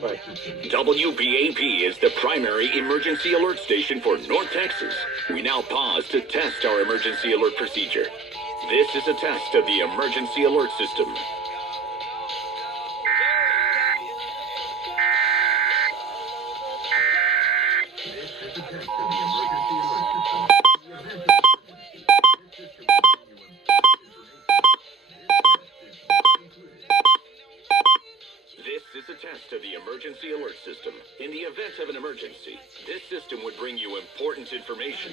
Bye. WBAP is the primary emergency alert station for North Texas. We now pause to test our emergency alert procedure. This is a test of the emergency alert system. This is a test of the emergency alert system. In the event of an emergency, this system would bring you important information.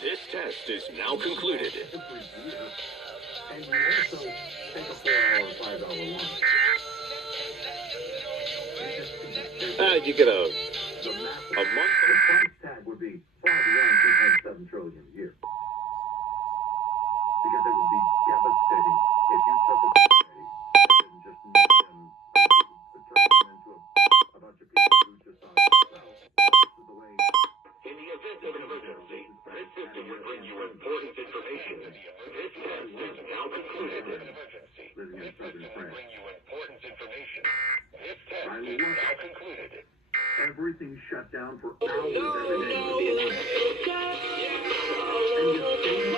This test is now concluded. And you also take a 4-hour, 5-hour lunch. You get a month. The price tag would be far beyond $2.7 trillion a year. Because it would be devastating if you took a society that didn't just make them, turn them into a bunch of people who just thought, well, this is the way. In the event of an emergency, this system would bring you important information. This test is now concluded. Living in southern France. Bring you important information. This test is now concluded. Everything shut down for hours every day. And you stay the same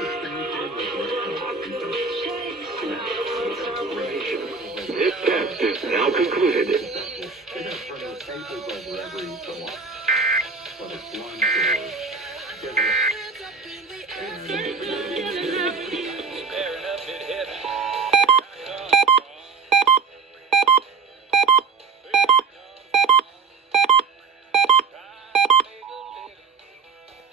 This test is now concluded. They gotta turn those papers over every so often. Whether it's lunch or dinner.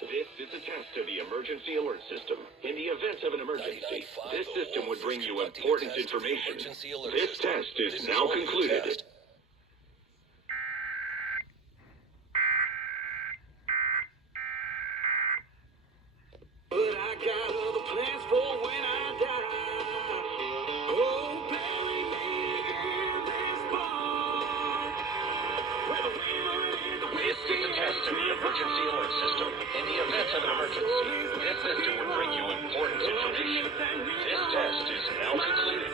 This is a test of the emergency alert system. In the event of an emergency, this system would bring you important information. This test is now concluded. But I got other plans for when I die. Oh, bury me in this barn. This is a test of the emergency alert system. In the event of an emergency, this system would bring you important information. This test is now concluded.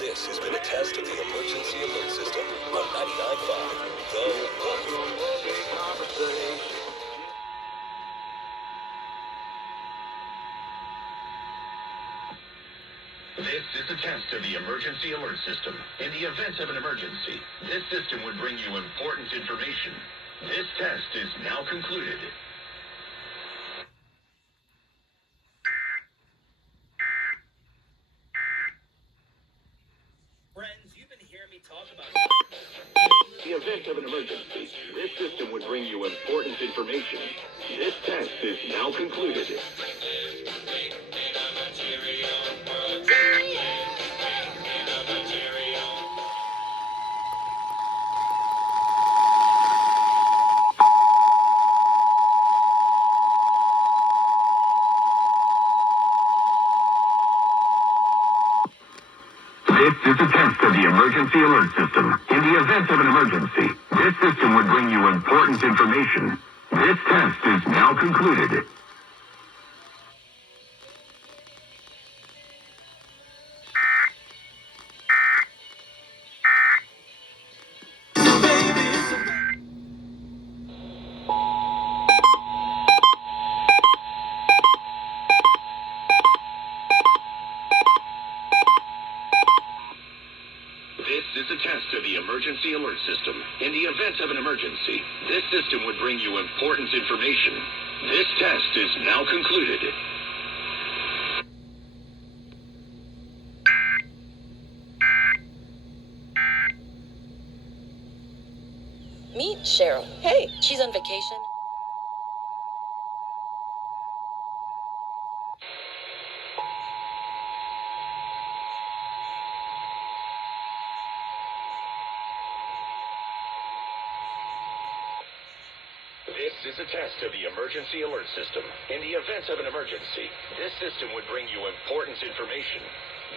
This has been a test of the emergency alert system on 99.5 The This is a test of the emergency alert system. In the event of an emergency, this system would bring you important information. This test is now concluded. Friends, you've been hearing me talk about In the event of an emergency, this system would bring you important information. This test is now concluded. This is a test of the emergency alert system. In the event of an emergency, this system would bring you important information. This test is now concluded. This is a test of the emergency alert system. In the event of an emergency, this system would bring you important information. This test is now concluded. Meet Cheryl. Hey, she's on vacation. This is a test of the emergency alert system. In the event of an emergency, this system would bring you important information.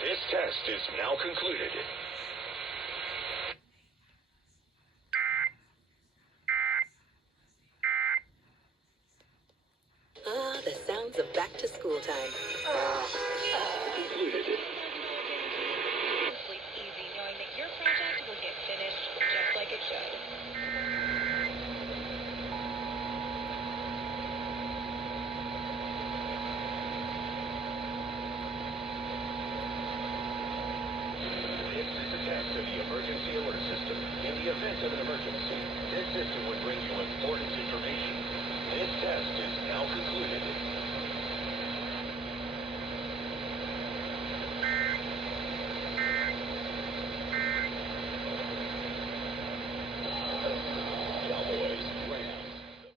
This test is now concluded.